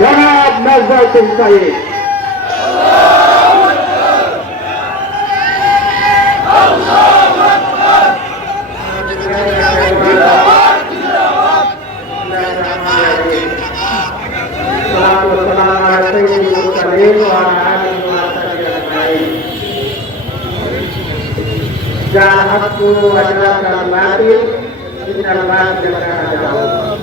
জনাব নাজমুল সাহেব। Jahatku adalah mati, kita mati jangan jauh.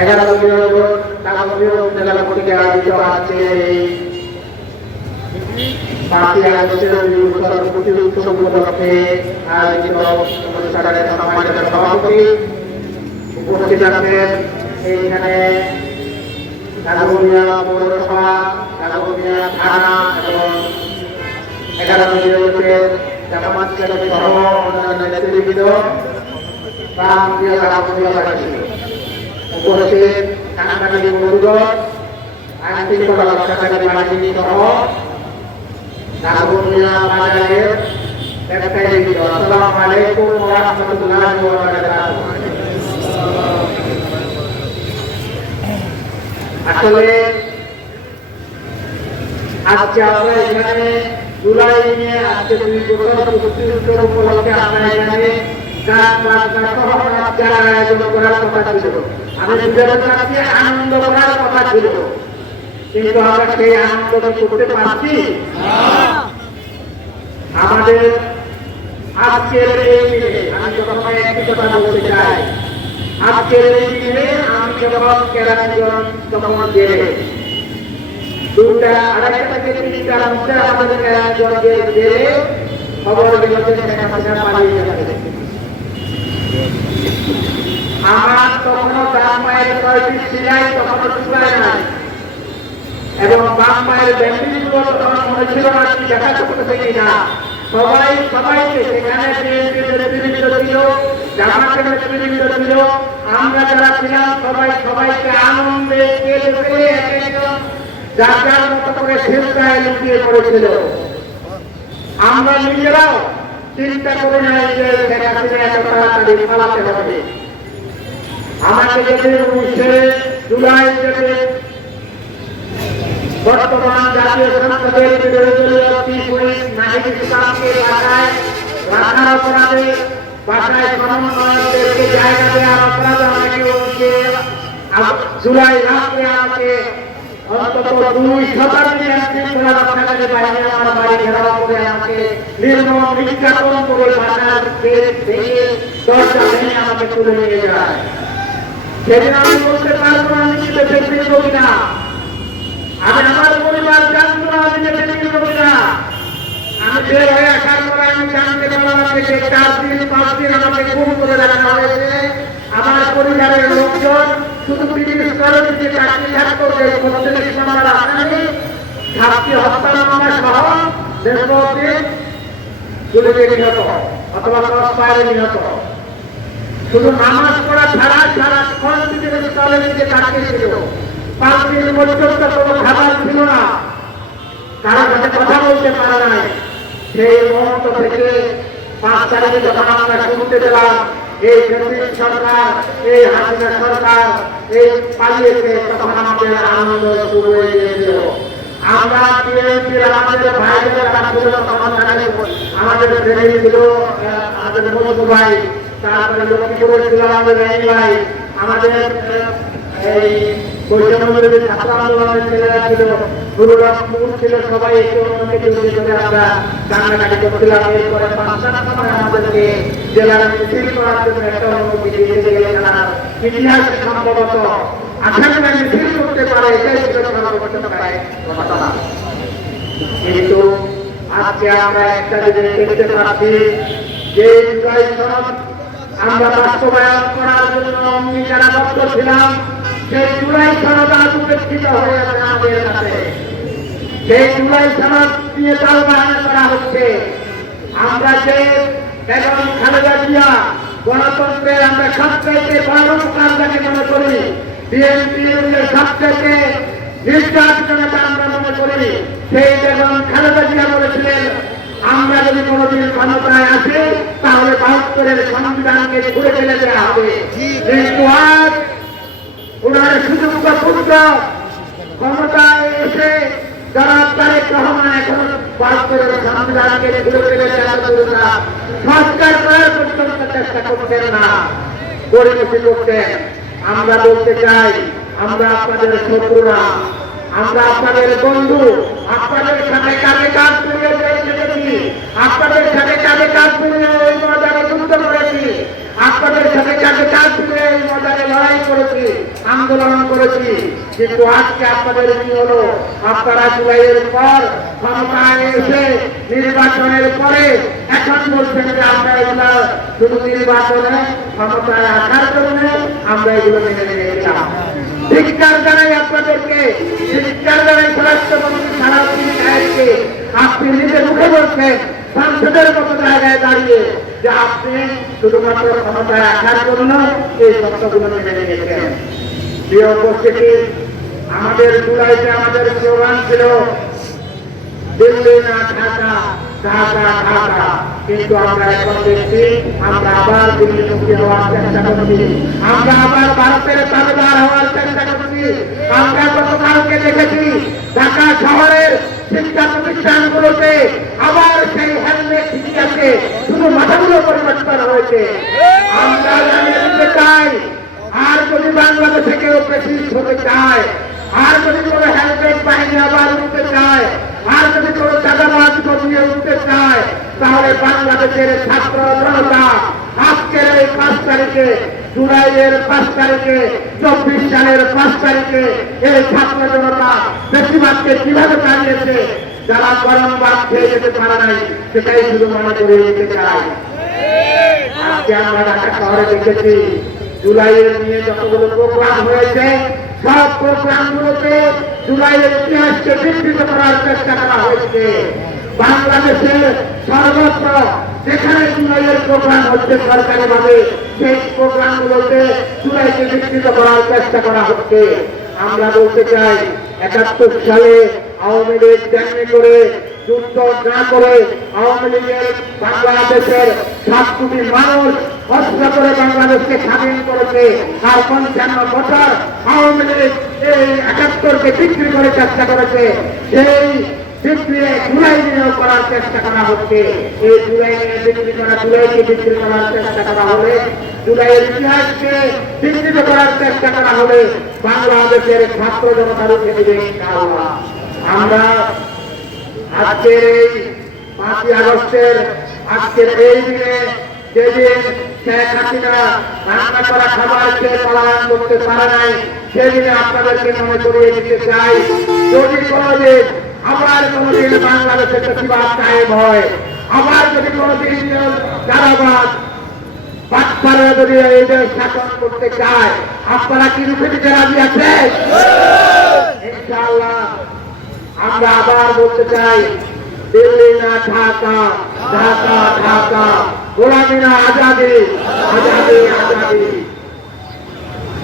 11 বিভাগ টাকা বিভাগ জেলা কর্তৃক আয়োজিত আছে পাঁচই আগস্টের প্রতি উৎসব উপলক্ষে আয়োজিত অনুষ্ঠানের সম্মানিত সভাপতি উপস্থিত আছেন এইখানে কাগরিয়া পৌরসভা, কাগরিয়া থানা এবং 11 বিভাগের জামাত কমিটি সহ অন্যান্য নেতৃবৃন্দ কাগরিয়াবাসী উপস্থিত সাংবাদিক বন্ধুগণ, আইন শৃঙ্খলা রক্ষাকারী বাহিনী সহ কাগরিয়া বাজারের ব্যবসায়ীবৃন্দ, আসসালামু আলাইকুম ওয়া রাহমাতুল্লাহি ওয়া বারাকাতুহু। আসলে আজকে আমরা এখানে জুলাই নিয়ে আজকে 2 বছর প্রস্তুতির উপলক্ষে আমরা এখানে আয়োজন করার কথা ছিল, আমাদের বিরোধী আনন্দ করার কথা ছিল, কিন্তু আমরা সেই আনন্দ করতে পারছি। আমাদের আজকের এই দিনে আমি যখন একটি কথা বলতে চাই, আজকের এই দিনে আমি যখন কেরানীগঞ্জ তখন জেলে 2টা 2:30 থেকে 3টার মধ্যে আমাদের কেরানীগঞ্জের জেলে খবর দিল যে শেখ হাসিনা পালিয়ে গেছে। আমার তখনও ডান পায়ের 6টি সিলাই তখনও চুলায় নাই এবং বাম পায়ের ব্যান্ডেজগুলো তখন মনে ছিল না কি দেখা করতেছে কিনা। সবাইকে সেখানে বিএনপির নেতৃবৃন্দ ছিল, জামাতের নেতৃবৃন্দ ছিল, আমরা যারা ছিলাম সবাইকে আনন্দে একজন যার যার মতো করে চিন্তায় লুকিয়ে পড়েছিল। আমরা নিজেরাও চিন্তা করে নাই যে শেখ হাসিনা এত তাড়াতাড়ি পালাতে হবে। আমাকে যদি 19 জুলাই থেকে বর্তমান জাতীয় সংসদের বিরোধী নাহিদ ইসলামকে বাসায় রাখার অপরাধে, বাসায় সমন্বয়কদেরকে জায়গা দেওয়ার অপরাধে আমাকে জুলাই রাত্রে আমাকে অন্তত 2 শতাধিক আইনশৃঙ্খলা রক্ষাকারী বাহিনী আমার বাড়ি ঘেরাও করে আমাকে নির্মম নির্যাতন করে বাসার গেট ভেঙে দরজা ভেঙে আমাকে তুলে নিয়ে যায়। সেদিন আমি বলতে পারবো না আমি বেঁচে ফিরব কিনা, আমি আমার পরিবার জানতো না আমি বেঁচে ফিরব কিনা। আমি বের হয়ে আসার পর আমি জানতে পারলাম যে 4 দিন 5 দিন আমাকে গুম করে রাখা হয়েছে। আমার পরিবারের লোকজন শুধু ব্রিটিশ কলোনিতে চাকরি থাকতো যে 45 মামলার আসামি, ঘাপটি হত্যা মামলা সহ দেশবিরোধী গুলিতে নিহত অথবা ক্রসফায়ারে নিহত। শুধু নামাজ পড়া ছাড়া সারাক্ষণ ব্রিটিশ কলোনিতে চাকরি ছিল। 5 দিন পর্যন্ত কোনো খাবার ছিল না, কারো সাথে কথা বলতে পারে নাই। সেই মুহূর্ত থেকে 5 তারিখে যখন আমরা শুনতে পেলাম এই ব্রিটিশ সরকার, এই হাসিনা সরকার এই পালিয়েছে, তখন আমাদের আনন্দ শুরু হয়ে গিয়েছিল। আমরা বিএনপির আমাদের ভাইদের আমাদের ট্রেনিং ছিল, আমাদের মজু ভাই, তারপরে লক্ষ্মীপুরের ছিল আমাদের এই ভাই, আমাদের এই বৈষম্যবিরোধী ছাত্র আন্দোলনের ছেলেরা ছিল, গুরুরামপুর ছিল, সবাই একটু অন্যকে তৈরি করে আমরা কান্নাকাটি করছিলাম। এরপরে 5টার সময় আমাদেরকে জেলার মিছিল করার জন্য একটা অনুমতি দিয়েছে গেলেন। ইতিহাসে সম্ভবত 18 মিছিল করতে পারে, এটাই ছিল সর্বপ্রথমকার ঘটনা। কিন্তু আজকে আমরা একটা জিনিস দেখতে পাচ্ছি যে জুলাই সনদ আমরা বাস্তবায়ন করার জন্য অঙ্গীকারাবদ্ধ ছিলাম, সেই জুলাই সনদ আজ উপেক্ষিত হয়ে আছে আমাদের কাছে। সেই জুলাই সনদ দিয়ে তালবাহানা করা হচ্ছে। আমরা যে বেগম খালেদা জিয়া গণতন্ত্রের আমরা সবচাইতে বড় উপকার যাকে মনে করি, বিএনপির সবচাইতে নির্যাতনতা আমরা মনে করি, সেই বেগম খালেদা জিয়া বলেছিলেন আমরা যদি কোনোদিন ক্ষমতায় আসি তাহলে ৭২-এর সংবিধানকে ঘুরে ফেলে দেওয়া হবে। কিন্তু আজ ওনার সুযোগ্য পুত্র ক্ষমতায় এসে যারা তারেক রহমান এখন ৭২-এর সংবিধানকে ঘুরে ফেলে দেওয়া সংস্কার করার পর্যন্ত চেষ্টা করতেন না, পরিণতি করতেন। আমরা বলতে চাই, আমরা আপনাদের শত্রু না, আমরা আপনাদের বন্ধু। আপনাদের সাথে কাঁধে কাঁধ মিলিয়ে চলেছি, আপনাদের সাথে কাঁধে কাঁধ মিলিয়ে এই ময়দানে যুদ্ধ করেছি, আপনাদের সাথে কাঁধে কাঁধ মিলিয়ে এই ময়দানে লড়াই করেছি, আন্দোলন করেছি। কিন্তু আজকে আপনাদের কি হলো? আপনারা জুলাইয়ের পর ক্ষমতায় এসে নির্বাচনের পরে এখন বলছেন যে আমরা এগুলো শুধু নির্বাচনে ক্ষমতায় আসার জন্য আমরা এগুলো মেনে নিয়েছিলাম। ধিক্কার জানাই আপনাদেরকে, ধিক্কার জানাই স্বরাষ্ট্রমন্ত্রী সারাউদ্দিন সাহেবকে। আপনি নিজে মুখে বলছেন সংসদের মতো জায়গায় দাঁড়িয়ে যে আপনি শুধুমাত্র ক্ষমতায় আসার জন্য এই শর্তগুলো মেনে নিয়েছেন। প্রিয় উপস্থিতি, আমাদের জুলাইতে আমাদের স্লোগান ছিল দিল্লি না ঢাকা, ঢাকা ঢাকা। কিন্তু আমরা এখন দেখছি আমরা আবার দিল্লিমুখী হওয়ার চেষ্টা করছি, আমরা আবার ভারতের তাবেদার হওয়ার চেষ্টা করছি। আমরা গতকালকে দেখেছি ঢাকা শহরের শিক্ষা প্রতিষ্ঠানগুলোতে আবার সেই হেলমেট ঠিকই আছে, শুধু মাথাগুলো পরিবর্তন হয়েছে। আমরা জানিয়ে দিতে চাই, আর যদি বাংলাদেশে কেউ প্রেসিডেন্ট হতে চায়, আর যদি কোনো হেলমেট বাহিনী আবার উঠতে চায়, আর যদি কোনো চাঁদাবাজ কমিয়ে উঠতে চায়, তাহলে বাংলাদেশের ছাত্র জনতা আজকের এই ৫ তারিখে, জুলাইয়ের ৫ তারিখে, ২৪ সালের ৫ তারিখে এই ছাত্র জনতা বেশিরভাগকে কিভাবে দাঁড়িয়েছে, যারা গরম ভাত খেয়ে যেতে পারে নাই সেটাই শুধু মনে করে দিতে চাই। আজকে আমরা ঢাকা শহরে দেখেছি জুলাইয়ের নিয়ে যতগুলো প্রোগ্রাম হয়েছে, সব প্রোগ্রামগুলোতে জুলাইয়ের ইতিহাসকে বিকৃত করার চেষ্টা করা হয়েছে। বাংলাদেশের সর্বত্র যেখানে জুলাইয়ের প্রোগ্রাম হচ্ছে সরকারিভাবে, সেই প্রোগ্রামগুলোতে জুলাইকে বিকৃত করার চেষ্টা করা হচ্ছে। আমরা বলতে চাই, ৭১ সালে আওয়ামী লীগ তেমনি করে যুদ্ধ না করে আওয়ামী লীগের বাংলাদেশের ৭ কোটি মানুষ অস্ত্র করে বাংলাদেশকে স্বাধীন করেছে। আর ৫৫ বছর আওয়ামী লীগ এই ৭১কে বিক্রি করে চেষ্টা করেছে। সেই বিক্রি জুলাই নিয়োগ করার চেষ্টা করা হচ্ছে। এই জুলাই নিয়ে বিক্রি করা, জুলাইকে বিক্রি করার চেষ্টা করা হলে, জুলাইয়ের ইতিহাসকে বিকৃত করার চেষ্টা করা হলে বাংলাদেশের ছাত্র জনতার উঠে দেবে ইনশাআল্লাহ। আমরা আজকের এই ৫ই আগস্টের আজকের এই দিনে, যেদিন শেখ হাসিনা রান্না করা খাবার খেয়ে পলায়ন করতে পারে নাই, সেদিনে আপনাদেরকে মনে করিয়ে দিতে চাই, যদি কোনোদিন আবার কোনোদিন বাংলাদেশের প্রতিবাদ কায়েম হয়, আবার যদি কোনোদিন চাঁদাবাজ বাচ্চারা যদি এই দেশ শাসন করতে চায়, আপনারা কি রুখে দিতে রাজি আছেন? ইনশাআল্লাহ। আমরা আবার বলতে চাই, দিল্লি না ঢাকা, ঢাকা ঢাকা, গোলামি না আজাদি, আজাদি আজাদি,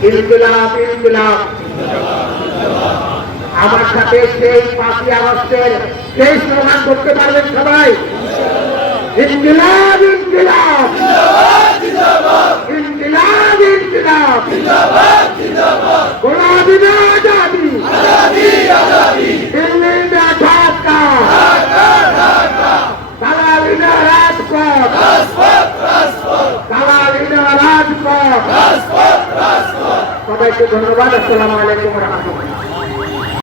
ইনকিলাব ইনকিলাব। আমার সাথে সেই ৫ই আগস্টের সেই স্লোগান করতে পারবেন সবাই? ইনকিলাব ইনকিলাব, ইনকিলাব ইনকিলাব, গোলামি না আজাদি, দিল্লি না ঢাকা, দালালি না রাজপথ, দালালি না রাজপথ। সবাইকে ধন্যবাদ। আসসালামু আলাইকুম ওয়া রাহমাতুল্লাহ।